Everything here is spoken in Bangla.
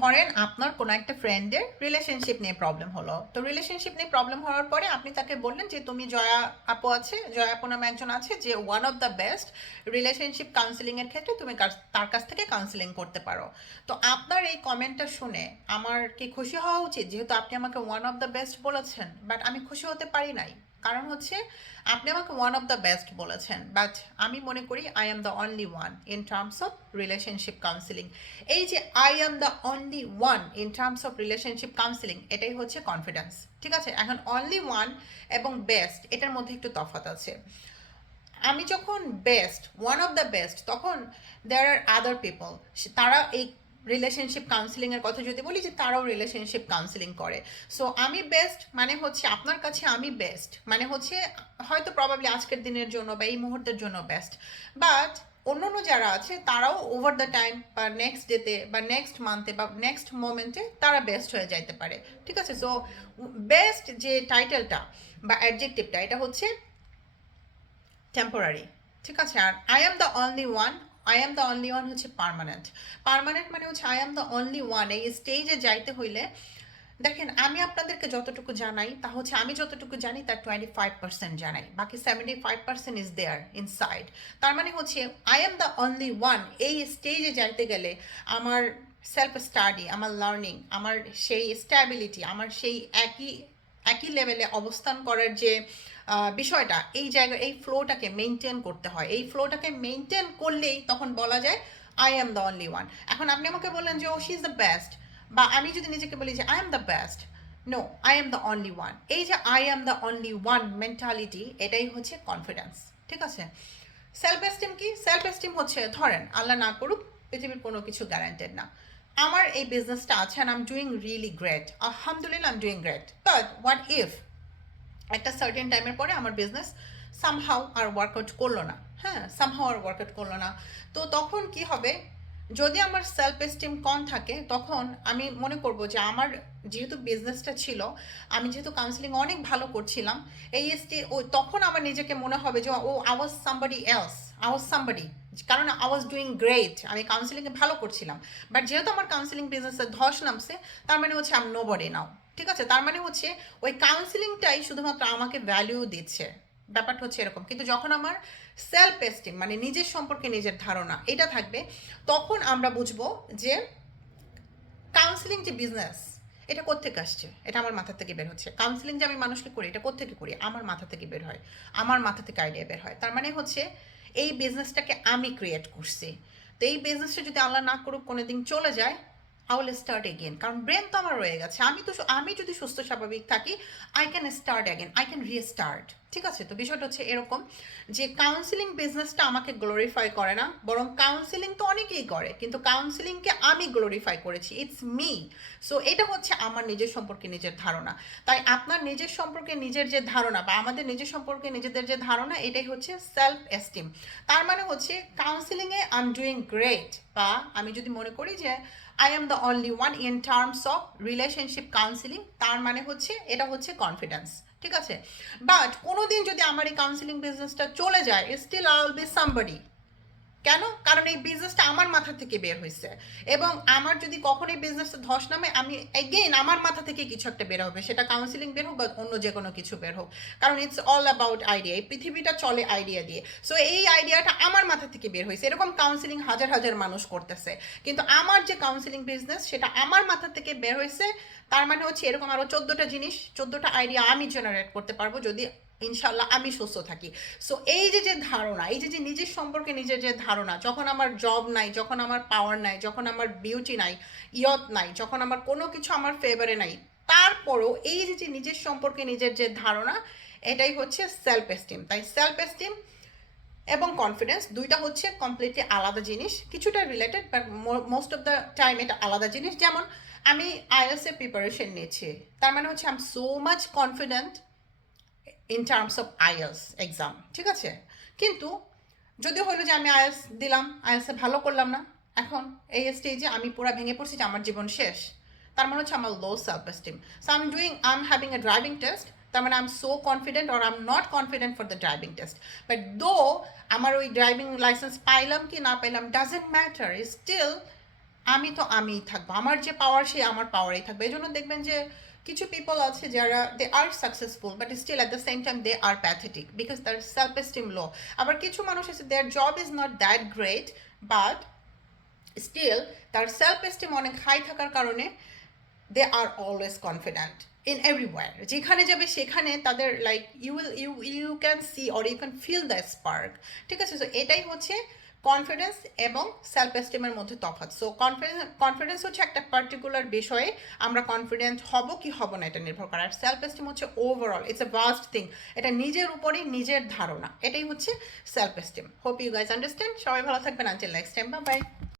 ধরেন আপনার কোনো একটা ফ্রেন্ডের রিলেশনশিপ নিয়ে প্রবলেম হলো, তো রিলেশনশিপ নিয়ে প্রবলেম হওয়ার পরে আপনি তাকে বললেন যে তুমি জয়া আপু আছে, জয়া আপু নামে একজন আছে যে one of the best relationship কাউন্সিলিংয়ের ক্ষেত্রে তুমি তার কাছ থেকে কাউন্সিলিং করতে পারো। তো আপনার এই কমেন্টটা শুনে আমার কি খুশি হওয়া উচিত, যেহেতু আপনি আমাকে ওয়ান অফ দ্য বেস্ট বলেছেন? বাট আমি খুশি হতে পারি নাই, কারণ হচ্ছে আপনি আমাকে ওয়ান অফ দ্য বেস্ট বলেছেন, বাট আমি মনে করি I am the only one in terms of relationship counselling. এই যে I am the only one in terms of relationship counselling, এটাই হচ্ছে কনফিডেন্স। ঠিক আছে, এখন অনলি ওয়ান এবং বেস্ট এটার মধ্যে একটু তফাৎ আছে। আমি যখন best, one of the best, তখন দেয়ার আর আদার পিপল, তারা এই রিলেশনশিপ কাউন্সিলিংয়ের কথা যদি বলি যে তারাও রিলেশনশিপ কাউন্সিলিং করে। সো আমি বেস্ট মানে হচ্ছে আপনার কাছে আমি বেস্ট মানে হচ্ছে হয়তো প্রবাবলি আজকের দিনের জন্য বা এই মুহূর্তের জন্য বেস্ট, বাট অন্যান্য যারা আছে তারাও ওভার দ্য টাইম বা নেক্সট ডেতে বা নেক্সট মান্থে বা নেক্সট মোমেন্টে তারা বেস্ট হয়ে যাইতে পারে। ঠিক আছে, সো বেস্ট যে টাইটেলটা বা অ্যাডজেক্টিভটা এটা হচ্ছে টেম্পোরারি। ঠিক আছে, আর I am the only one, I am the only one হচ্ছে পার্মানেন্ট। পার্মানেন্ট মানে হচ্ছে I am the only one, এই স্টেজে যাইতে হইলে দেখেন আমি আপনাদেরকে যতটুকু জানাই তা হচ্ছে আমি যতটুকু জানি তার 25% জানাই, বাকি 75% ইজ দেয়ার ইনসাইড। তার মানে হচ্ছে I am the only one এই স্টেজে যাইতে গেলে আমার সেলফ স্টাডি, আমার লার্নিং, আমার সেই স্ট্যাবিলিটি, আমার সেই একই একই লেভেলে অবস্থান করার যে বিষয়টা, এই জায়গা এই ফ্লোটাকে মেনটেন করতে হয়। এই ফ্লোটাকে মেনটেন করলেই তখন বলা যায় I am the only one. এখন আপনি আমাকে বললেন যে ও শি ইজ দ্য বেস্ট, বা আমি যদি নিজেকে বলি যে I am the best, no, I am the only one, এই যে I am the only one mentality, এটাই হচ্ছে কনফিডেন্স। ঠিক আছে, সেলফ এস্টিম কি? সেলফ এস্টিম হচ্ছে ধরেন আল্লাহ না করুক পৃথিবীর কোনো কিছু গ্যারান্টেড না, আমার এই বিজনেসটা আছে and I am doing really great, আলহামদুলিল্লাহ I am doing great, but what if একটা সার্টেন টাইমের পরে আমার বিজনেস সামহাও আর ওয়ার্কআউট করলো না, হ্যাঁ সামহাও আর ওয়ার্কআউট করলো না, তো তখন কি হবে? যদি আমার সেলফ এস্টিম কম থাকে তখন আমি মনে করব যে আমার যেহেতু বিজনেসটা ছিল, আমি যেহেতু কাউন্সিলিং অনেক ভালো করছিলাম, এই ও তখন আমার নিজেকে মনে হবে যে ও I was somebody else, I was somebody, কারণ আই ওয়াজ ডুইং গ্রেট, আমি কাউন্সিলিংয়ে ভালো করছিলাম। বাট যেহেতু আমার কাউন্সিলিং বিজনেসে ধস নামছে, তার মানে হচ্ছে আম নো বডি নাও। ঠিক আছে, তার মানে হচ্ছে ওই কাউন্সিলিংটাই শুধুমাত্র আমাকে ভ্যালিউ দিচ্ছে, ব্যাপারটা হচ্ছে এরকম। কিন্তু যখন আমার সেলফ এস্টিম মানে নিজের সম্পর্কে নিজের ধারণা এটা থাকবে, তখন আমরা বুঝবো যে কাউন্সিলিং যে বিজনেস, এটা কোত্থেকে আসছে, এটা আমার মাথা থেকে বের হচ্ছে। কাউন্সিলিং যে আমি মানুষকে করি, এটা কোত্থেকে করি, আমার মাথা থেকে বের হয়, আমার মাথা থেকে আইডিয়া বের হয়। তার মানে হচ্ছে এই বিজনেসটাকে আমি ক্রিয়েট করছি। তো এই বিজনেসটা যদি আল্লাহ না করুক কোনো দিন চলে যায়, আই উইল স্টার্ট এগেন, কারণ ব্রেন তো আমার রয়ে গেছে। আমি যদি সুস্থ স্বাভাবিক থাকি, I can start again, I can restart. ঠিক আছে, তো বিষয়টা হচ্ছে এরকম যে কাউন্সিলিং বিজনেসটা আমাকে গ্লোরিফাই করে না, বরং কাউন্সিলিং তো অনেকেই করে, কিন্তু কাউন্সিলিংকে আমি গ্লোরিফাই করেছি, ইটস মি। সো এটা হচ্ছে আমার নিজের সম্পর্কে নিজের ধারণা। তাই আপনার নিজের সম্পর্কে নিজের যে ধারণা বা আমাদের নিজের সম্পর্কে নিজেদের যে ধারণা, এটাই হচ্ছে সেলফ এস্টিম। তার মানে হচ্ছে কাউন্সিলিংয়ে আই এম ডুইং গ্রেট, বা আমি যদি মনে করি যে I am the only one in terms of relationship counselling, তার মানে হচ্ছে এটা হচ্ছে কনফিডেন্স। ঠিক আছে, বাট কোনোদিন যদি আমার এই কাউন্সিলিং বিজনেসটা চলে যায়, still I will be somebody. কেন? কারণ এই বিজনেসটা আমার মাথা থেকে বের হয়েছে, এবং আমার যদি কখনো এই বিজনেসটা ধস নামে, আমি এগেইন আমার মাথা থেকে কিছু একটা বের হবে, সেটা কাউন্সিলিং বের হোক বা অন্য যে কোনো কিছু বের হোক, কারণ ইটস অল অ্যাবাউট আইডিয়া। এই পৃথিবীটা চলে আইডিয়া দিয়ে। সো এই আইডিয়াটা আমার মাথা থেকে বের হয়েছে। এরকম কাউন্সিলিং হাজার হাজার মানুষ করতেছে, কিন্তু আমার যে কাউন্সিলিং বিজনেস সেটা আমার মাথা থেকে বের হয়েছে। তার মানে হচ্ছে এরকম আরও 14টা জিনিস, 14টা আইডিয়া আমি জেনারেট করতে পারবো যদি ইনশাল্লাহ আমি সুস্থ থাকি। সো এই যে যে ধারণা, এই যে যে নিজের সম্পর্কে নিজের যে ধারণা, যখন আমার জব নাই, যখন আমার পাওয়ার নাই, যখন আমার বিউটি নাই, ইয়ত নাই, যখন আমার কোনো কিছু আমার ফেভারে নাই, তারপরও এই যে যে নিজের সম্পর্কে নিজের যে ধারণা, এটাই হচ্ছে সেলফ এস্টিম। তাই সেলফ এস্টিম এবং কনফিডেন্স দুইটা হচ্ছে কমপ্লিটলি আলাদা জিনিস, কিছুটা related but most of the time এটা আলাদা জিনিস। যেমন আমি আইএলটিএস এর প্রিপারেশন নিয়েছি, তার মানে হচ্ছে I am so much confident in terms of IELTS exam. ঠিক আছে, কিন্তু যদি হলো যে আমি আইএলস দিলাম, আইএলসে ভালো করলাম না, এখন এই স্টেজে আমি পুরো ভেঙে পড়ছি যে আমার জীবন শেষ, তার মানে হচ্ছে আমার লো self esteem. So I am having a driving test, তার মানে I am so confident or I am not confident for the driving test, but আমার ওই ড্রাইভিং লাইসেন্স পাইলাম কি না পাইলাম ডাজেন্ট ম্যাটার, স্টিল আমি তো আমিই থাকবো, আমার যে পাওয়ার সে আমার পাওয়ারেই থাকবে। এই জন্য দেখবেন যে কিছু পিপল আছে যারা they are successful but still at the same time they are pathetic because তার সেলফ এস্টিম লো। আবার কিছু মানুষ আছে their job is not that great but still তার সেলফ এস্টিম অনেক হাই থাকার কারণে they are always confident in everywhere. যেখানে যাবে সেখানে তাদের like you can see or you can feel the spark. ঠিক আছে, সো এটাই হচ্ছে কনফিডেন্স এবং সেলফ এস্টিমের মধ্যে তফাৎ। সো কনফিডেন্স হচ্ছে একটা পার্টিকুলার বিষয়ে আমরা কনফিডেন্ট হব কি হব না এটা নির্ভর করে, আর সেলফ এস্টিম হচ্ছে overall it's a vast thing. এটা নিজের উপরেই নিজের ধারণা, এটাই হচ্ছে self esteem. Hope you guys understand. সবাই ভালো থাকবেন, until next time, bye by.